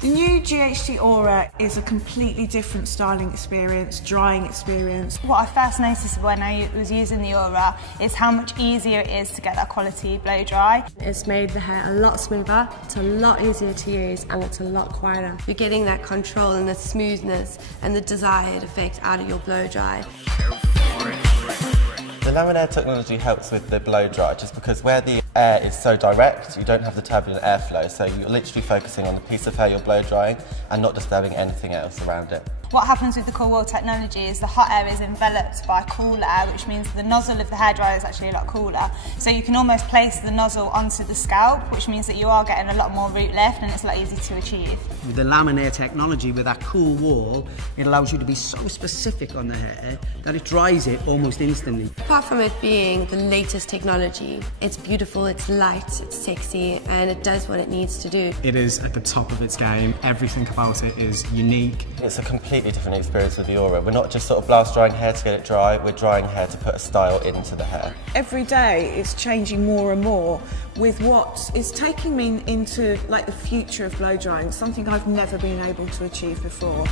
The new GHD Aura is a completely different styling experience, drying experience. What I first noticed when I was using the Aura is how much easier it is to get that quality blow dry. It's made the hair a lot smoother, it's a lot easier to use, and it's a lot quieter. You're getting that control and the smoothness and the desired effect out of your blow dry. The Laminair technology helps with the blow dry just because where the air is so direct, you don't have the turbulent airflow, so you're literally focusing on the piece of hair you're blow drying and not disturbing anything else around it. What happens with the Cool Wall technology is the hot air is enveloped by cool air, which means the nozzle of the hairdryer is actually a lot cooler. So you can almost place the nozzle onto the scalp, which means that you are getting a lot more root lift and it's a lot easier to achieve. With the Laminair technology, with that cool wall, it allows you to be so specific on the hair that it dries it almost instantly. Apart from it being the latest technology, it's beautiful, it's light, it's sexy, and it does what it needs to do. It is at the top of its game. Everything about it is unique. It's a completely different experience with the Aura. We're not just sort of blast drying hair to get it dry, we're drying hair to put a style into the hair. Every day it's changing more and more with what is taking me into like the future of blow drying, something I've never been able to achieve before.